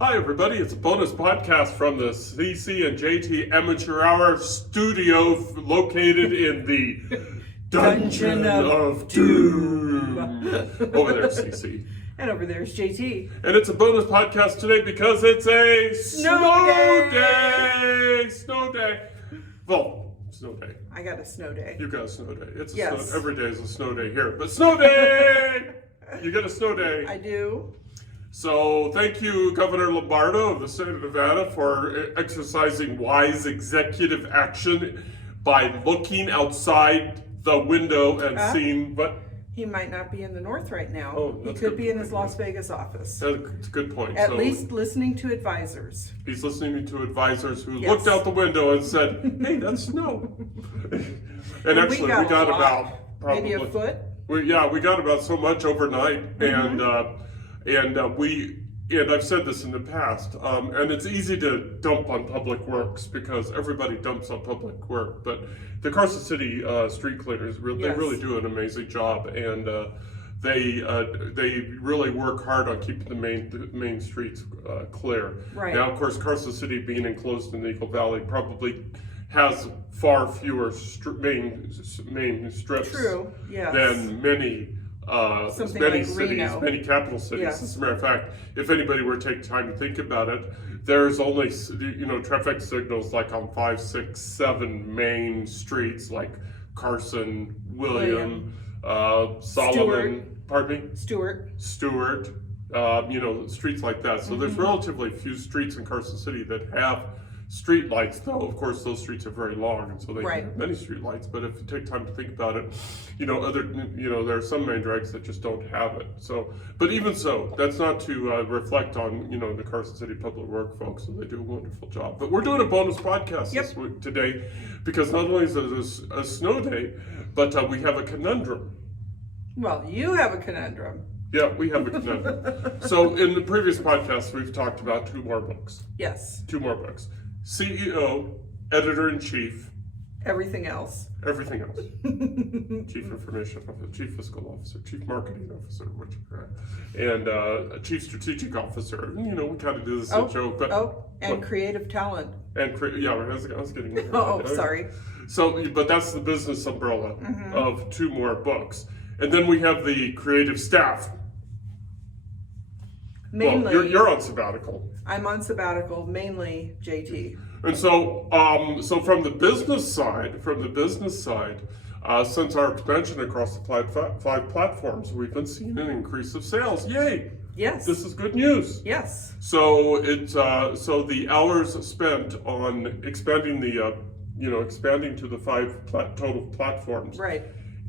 Hi, everybody. It's a bonus podcast from the CC and JT Amateur Hour studio located in the Dungeon of Doom. Over there, CC. And over there's JT. And it's a bonus podcast today because it's a Snow day! Snow day. Well, snow day. I got a snow day. You got a snow day. It's a Yes. snow, every day is a snow day here. But snow day! You get a snow day. I do. So thank you, Governor Lombardo of the state of Nevada, for exercising wise executive action by looking outside the window and seeing what. He might not be in the north right now. Oh, he that's could good. be in his Las Vegas office. That's a good point. At So least listening to advisors. he's listening to advisors who Yes. looked out the window and said, "Hey, that's snow." And actually, we got a lot. about probably Maybe a foot. we got about so much overnight, and I've said this in the past, and it's easy to dump on Public Works because everybody dumps on Public Work, but the Carson City street cleaners they Yes. really do an amazing job, and they really work hard on keeping the main streets clear. Right. Now, of course, Carson City being enclosed in the Eagle Valley probably has far fewer main strips True. Yes. than many Something many like cities, Reno. many capital cities. Yes. As a matter of fact, if anybody were to take time to think about it, there's only traffic signals like on 5, 6, 7 main streets like Carson, William, Solomon. Pardon me. Stewart. Streets like that. So there's relatively few streets in Carson City that have street lights, though of course those streets are very long and so they Right. have many street lights, but if you take time to think about it, there are some main drags that just don't have it. So, but even so, that's not to reflect on the Carson City Public Work folks, so they do a wonderful job. But we're doing a bonus podcast this week today because not only is it a snow day, but we have a conundrum. Well, you have a conundrum. Yeah, we have a conundrum. So in the previous podcast, we've talked about 2 more books. Yes. 2 more books. CEO, Editor-in-Chief, Everything else. everything else. Chief Information Officer, Chief Fiscal Officer, Chief Marketing Officer, and Chief Strategic Officer. We kind of do this as a joke, but and creative talent. I was getting there. Oh, sorry. So, but that's the business umbrella of 2 more books, and then we have the creative staff. Mainly, Well, you're on sabbatical. I'm on sabbatical, mainly JT. And so, from the business side, since our expansion across the 5 platforms, we've been seeing an increase of sales. Yay! Yes. This is good news. Yes. So so the hours spent on expanding to the 5 total platforms, Right.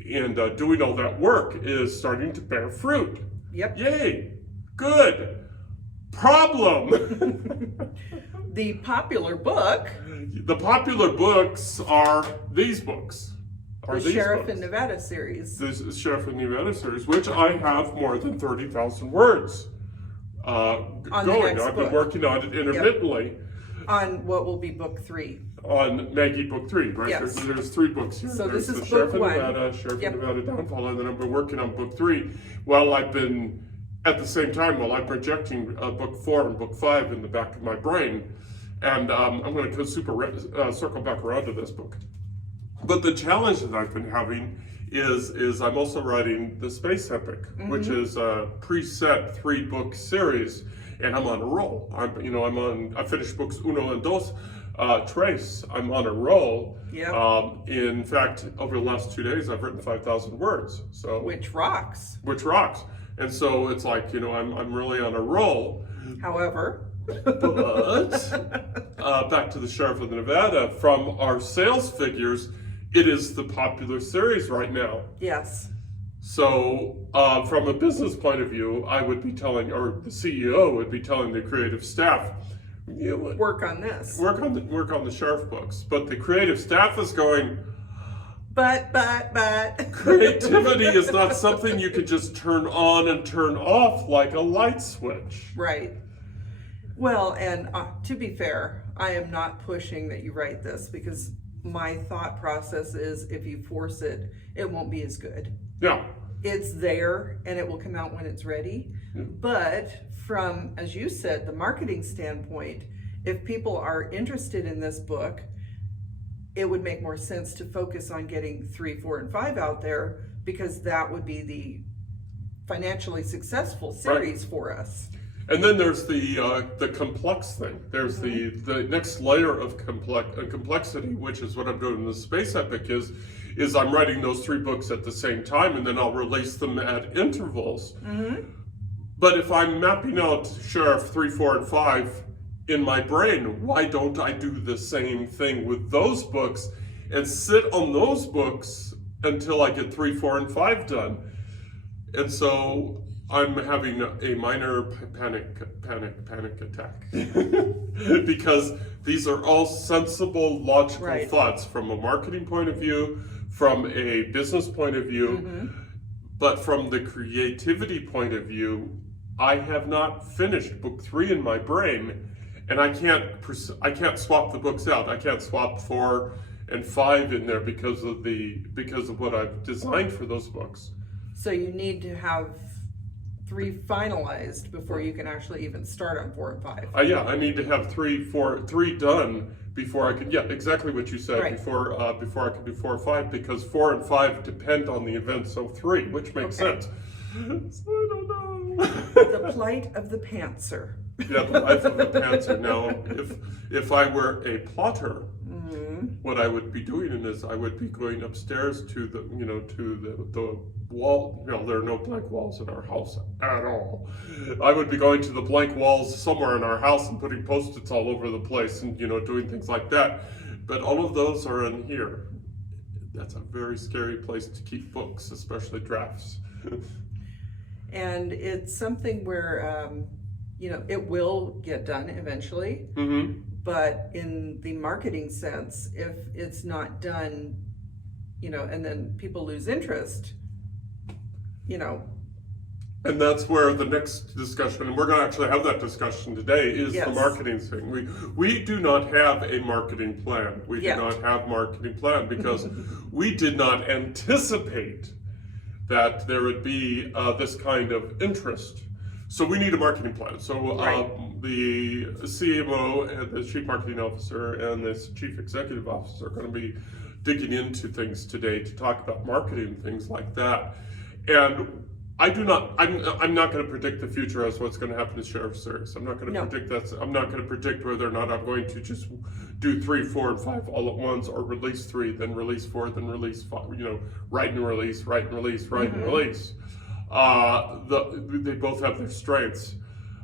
and doing all that work is starting to bear fruit. Yep. Yay! Good. Problem. The popular book, The popular books are these books. the Sheriff in Nevada series. This is Sheriff in Nevada series, which I have more than 30,000 words On the going. next I've been book. working on it intermittently On what will be book 3. on Maggie Book 3, right? Yes. There's 3 books here. So There's this is the Sheriff in book 1. Nevada, Sheriff Yep. in Nevada Downfall, and then I've been working on Book 3 while I've been, at the same time, while I'm projecting Book 4 and Book 5 in the back of my brain. And I'm going to circle back around to this book. But the challenge that I've been having is I'm also writing the Space Epic, which is a preset 3-book series, and I'm on a roll. I finished books uno and dos, tres. I'm on a roll. Yeah. In fact, over the last 2 days, I've written 5,000 words. So Which rocks. which rocks. And so it's like I'm really on a roll. However, But back to the Sheriff of Nevada, from our sales figures, it is the popular series right now. yes. So from a business point of view, I would be telling, or the CEO would be telling the creative staff, Work on this. work on the Sheriff books. But the creative staff is going, But. creativity is not something you can just turn on and turn off like a light switch. Right. Well, and to be fair, I am not pushing that you write this because my thought process is if you force it, it won't be as good. Yeah. it's there and it will come out when it's ready. But from, as you said, the marketing standpoint, if people are interested in this book, it would make more sense to focus on getting 3, 4, and 5 out there, because that would be the financially successful series for us. And then there's the complex thing. There's the next layer of complexity, which is what I'm doing in the Space Epic, is I'm writing those 3 books at the same time, and then I'll release them at intervals. But if I'm mapping out Sheriff 3, 4, and 5 in my brain, why don't I do the same thing with those books and sit on those books until I get 3, 4, and 5 done? And so I'm having a minor panic attack because these are all sensible, logical thoughts from a marketing point of view, from a business point of view, but from the creativity point of view, I have not finished book 3 in my brain, and I can't swap the books out. I can't swap 4 and 5 in there because of what I've designed for those books. So you need to have 3 finalized before you can actually even start on 4 and 5. I need to have 3 done before I can. Yeah, exactly what you said. Before I can do 4 or 5, because 4 and 5 depend on the events of 3, which makes sense. So I don't know. The plight of the pantser. Yeah, the life of a pantser. Now, if I were a plotter, what I would be doing is I would be going upstairs to the wall. There are no blank walls in our house at all. I would be going to the blank walls somewhere in our house and putting Post-its all over the place and doing things like that. But all of those are in here. That's a very scary place to keep books, especially drafts. And it's something where it will get done eventually. But in the marketing sense, if it's not done, and then people lose interest, And that's where the next discussion, and we're going to actually have that discussion today, is the marketing thing. We do not have a marketing plan. We do not have marketing plan because we did not anticipate that there would be this kind of interest. So we need a marketing plan. So the CMO and the Chief Marketing Officer and the Chief Executive Officer are going to be digging into things today to talk about marketing and things like that. And I'm not going to predict the future as what's going to happen to Sheriff Series. I'm not going to predict that. I'm not going to predict whether or not I'm going to just do 3, 4, and 5 all at once, or release 3, then release 4, then release 5. Write and release, write and release, write and release. They both have their strengths.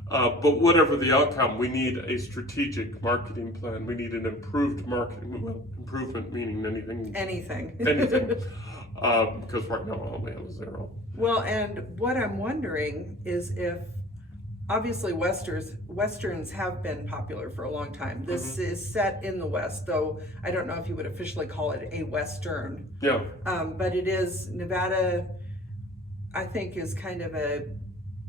But whatever the outcome, we need a strategic marketing plan. We need an improved marketing. Well, improvement meaning anything. Because right now I only have 0. Well, and what I'm wondering is if, obviously Westerns have been popular for a long time. This is set in the West, though I don't know if you would officially call it a Western. Yeah. But it is, Nevada, I think, is kind of an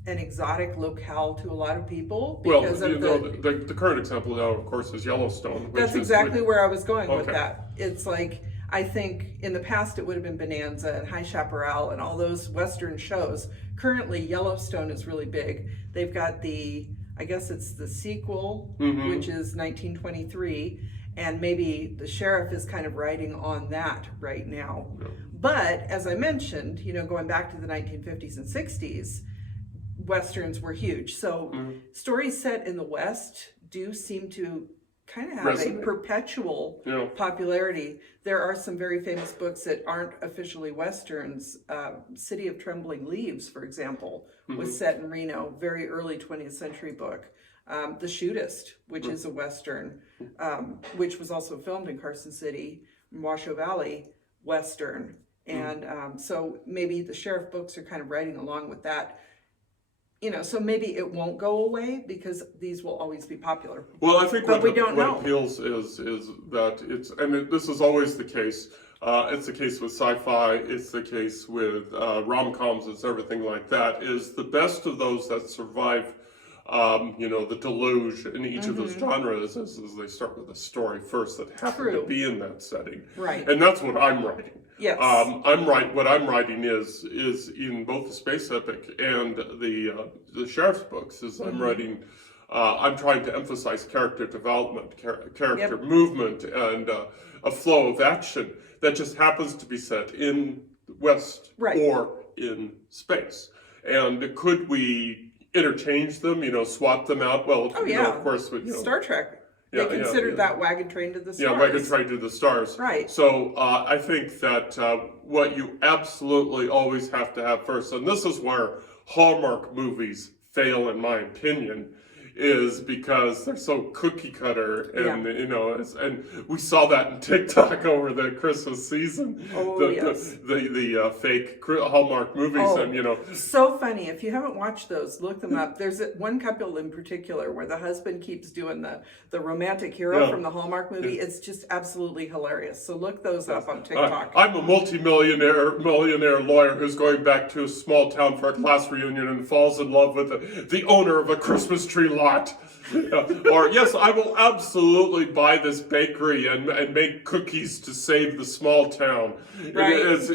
exotic locale to a lot of people because the current example now, of course, is Yellowstone. That's exactly where I was going with that. It's like, I think in the past it would have been Bonanza and High Chaparral and all those Western shows. Currently, Yellowstone is really big. They've got I guess it's the sequel, which is 1923, and maybe the Sheriff is kind of riding on that right now. Yeah. But as I mentioned, going back to the 1950s and 60s, Westerns were huge. So stories set in the West do seem to kind of have a perpetual popularity. There are some very famous books that aren't officially Westerns. City of Trembling Leaves, for example, was set in Reno, very early 20th century book. The Shootist, which is a Western, which was also filmed in Carson City, Washoe Valley, Western. And so maybe the Sheriff books are kind of riding along with that. So maybe it won't go away because these will always be popular. Well, I think what appeals is that this is always the case. It's the case with sci-fi. It's the case with rom-coms. It's everything like that. Is the best of those that survive the deluge in each of those genres as they start with a story first that happened to be in that setting. Right. And that's what I'm writing. Yes. What I'm writing is in both the space epic and the sheriff's books. I'm writing. I'm trying to emphasize character development, character movement, and a flow of action that just happens to be set in West or in space. And could we interchange them? Swap them out? Well, of course. Star Trek. They considered that Wagon Train to the Stars. Yeah, Wagon Train to the Stars. Right. So I think that what you absolutely always have to have first, and this is where Hallmark movies fail, in my opinion, is because they're so cookie cutter, and and we saw that in TikTok over the Christmas season. The fake Hallmark movies, and so funny. If you haven't watched those, look them up. There's one couple in particular where the husband keeps doing the romantic hero from the Hallmark movie. It's just absolutely hilarious. So look those up on TikTok. I'm a millionaire lawyer who's going back to a small town for a class reunion and falls in love with the owner of a Christmas tree lot. Or yes, I will absolutely buy this bakery and make cookies to save the small town. Right. And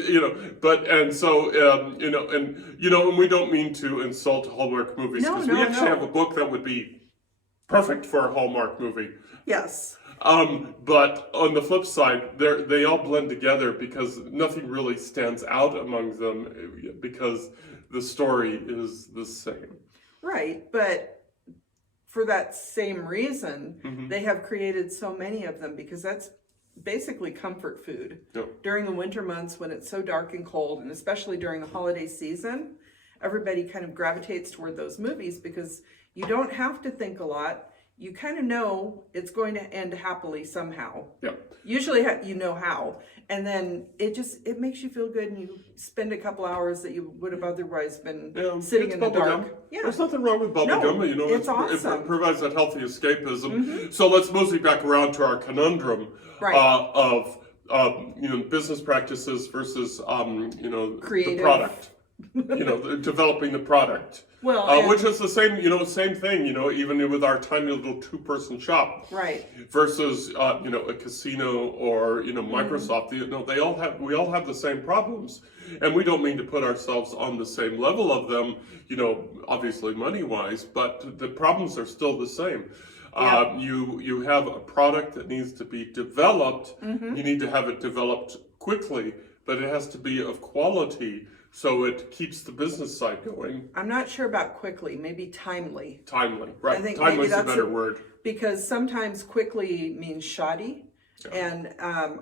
we don't mean to insult Hallmark movies, because we actually have a book that would be perfect for a Hallmark movie. Yes. But on the flip side, they all blend together because nothing really stands out among them because the story is the same. Right, but for that same reason, they have created so many of them because that's basically comfort food. Yep. During the winter months when it's so dark and cold, and especially during the holiday season, everybody kind of gravitates toward those movies because you don't have to think a lot. You kind of know it's going to end happily somehow. Yep. Usually you know how. And then it makes you feel good, and you spend a couple hours that you would have otherwise been sitting in the dark. Gum. Yeah. There's nothing wrong with bubblegum. It's awesome. It provides that healthy escapism. So let's mosey back around to our conundrum of business practices versus creative. The product. Developing the product. Well, which is the same thing, even with our tiny little 2-person shop. Right. Versus, a casino or, Microsoft. We all have the same problems. And we don't mean to put ourselves on the same level of them, obviously money-wise, but the problems are still the same. Yeah. You have a product that needs to be developed. You need to have it developed quickly, but it has to be of quality, so it keeps the business side going. I'm not sure about quickly, maybe timely. Timely, right. I think timely is a that's better word. Because sometimes quickly means shoddy. Yeah. And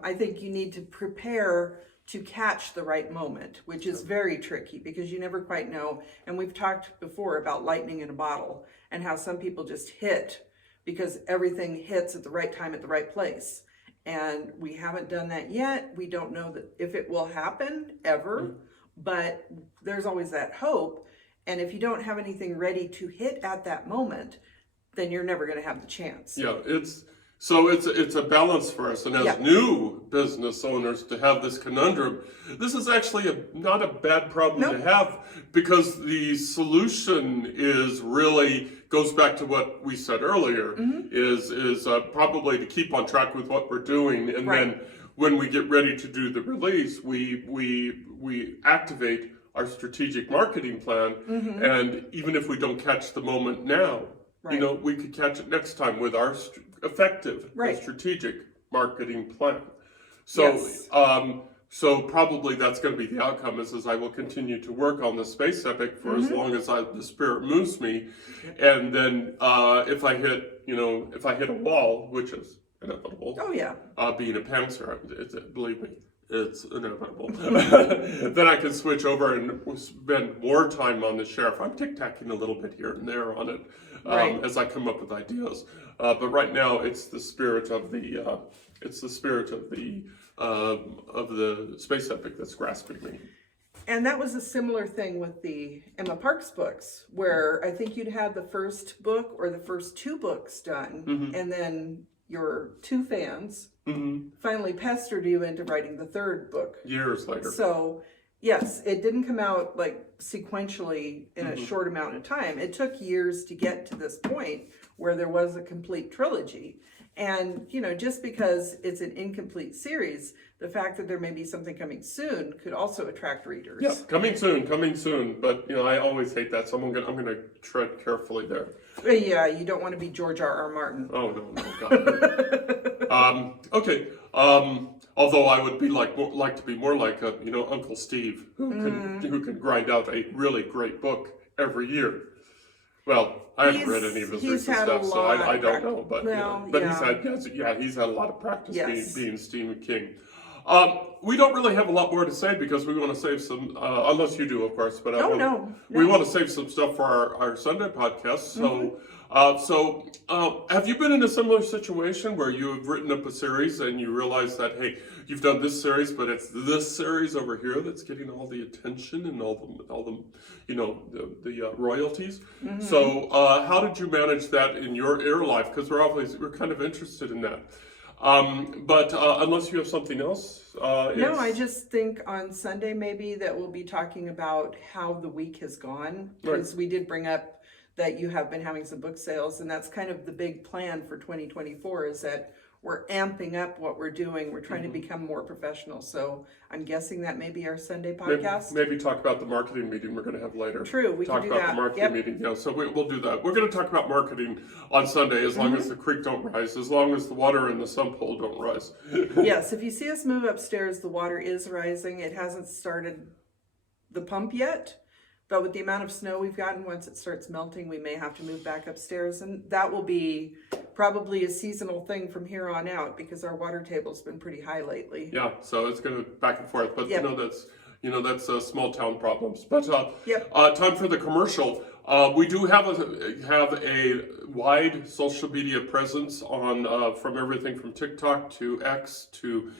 I think you need to prepare to catch the right moment, which is very tricky because you never quite know. And we've talked before about lightning in a bottle and how some people just hit because everything hits at the right time at the right place. And we haven't done that yet. We don't know that if it will happen ever. But there's always that hope. And if you don't have anything ready to hit at that moment, then you're never going to have the chance. Yeah, it's a balance for us. And as new business owners to have this conundrum, this is actually not a bad problem to have, because the solution goes back to what we said earlier, is probably to keep on track with what we're doing. And then when we get ready to do the release, we activate our strategic marketing plan, and even if we don't catch the moment now, we could catch it next time with our effective and strategic marketing plan. So, so probably that's going to be the outcome. Is I will continue to work on the space epic for as long as the spirit moves me, and then if I hit a wall, which is inevitable. Oh yeah. Being a pantser, believe me, it's inevitable. Then I can switch over and spend more time on the sheriff. I'm tic-tacking a little bit here and there on it as I come up with ideas. But right now, it's the spirit of the space epic that's grasping me. And that was a similar thing with the Emma Parks books, where I think you'd had the first book or the first 2 books done, and then your 2 fans finally pestered you into writing the 3rd book. Years later. So Yes, it didn't come out like sequentially in a short amount of time. It took years to get to this point where there was a complete trilogy. And, just because it's an incomplete series, the fact that there may be something coming soon could also attract readers. Yeah, coming soon. But I always hate that, so I'm gonna tread carefully there. Yeah, you don't want to be George R.R. Martin. Oh no, God. Okay. Although I would be like to be more like Uncle Steve, who can grind out a really great book every year. Well, I haven't read any of his recent stuff, so I don't know. But he's had a lot of practice being Stephen King. We don't really have a lot more to say because we want to save some, unless you do, of course. But we want to save some stuff for our Sunday podcast. So, have you been in a similar situation where you have written up a series and you realize that, hey, you've done this series, but it's this series over here that's getting all the attention and all the royalties? So, how did you manage that in your life? Because we're kind of interested in that. But unless you have something else, no, I just think on Sunday maybe that we'll be talking about how the week has gone, because we did bring up that you have been having some book sales, and that's kind of the big plan for 2024 is that we're amping up what we're doing. We're trying to become more professional. So I'm guessing that may be our Sunday podcast. Maybe talk about the marketing meeting we're going to have later. True, we can do that. Talk about the marketing meeting. Yeah, so we'll do that. We're going to talk about marketing on Sunday as long as the creek don't rise, as long as the water in the sump hole don't rise. Yes, if you see us move upstairs, the water is rising. It hasn't started the pump yet. But with the amount of snow we've gotten, once it starts melting, we may have to move back upstairs. And that will be probably a seasonal thing from here on out because our water table's been pretty high lately. Yeah, so it's going to back and forth. But that's small town problems. But time for the commercial. We do have a wide social media presence on from everything from TikTok to X to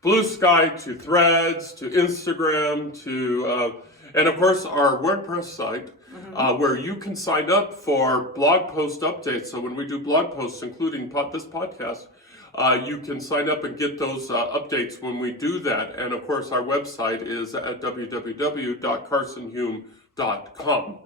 Blue Sky to Threads to Instagram to... and of course, our WordPress site, where you can sign up for blog post updates. So when we do blog posts, including this podcast, you can sign up and get those updates when we do that. And of course, our website is at www.carsonhume.com.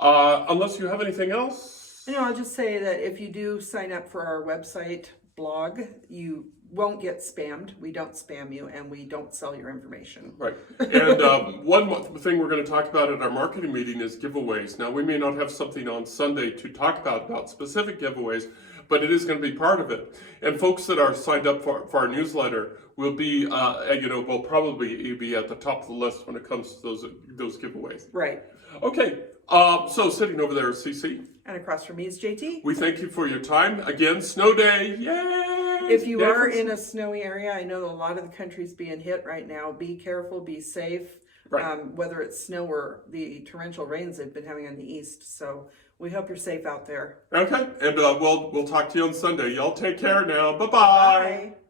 Unless you have anything else? I'll just say that if you do sign up for our website blog, you won't get spammed. We don't spam you, and we don't sell your information. Right. And one thing we're going to talk about at our marketing meeting is giveaways. Now, we may not have something on Sunday to talk about specific giveaways, but it is going to be part of it. And folks that are signed up for our newsletter will be, will probably be at the top of the list when it comes to those giveaways. Right. Okay. So sitting over there is CC. And across from me is JT. We thank you for your time. Again, snow day. Yay! If you are in a snowy area, I know a lot of the country's being hit right now. Be careful, be safe, whether it's snow or the torrential rains they've been having on the east. So we hope you're safe out there. Okay, and we'll talk to you on Sunday. Y'all take care now. Bye-bye. Bye.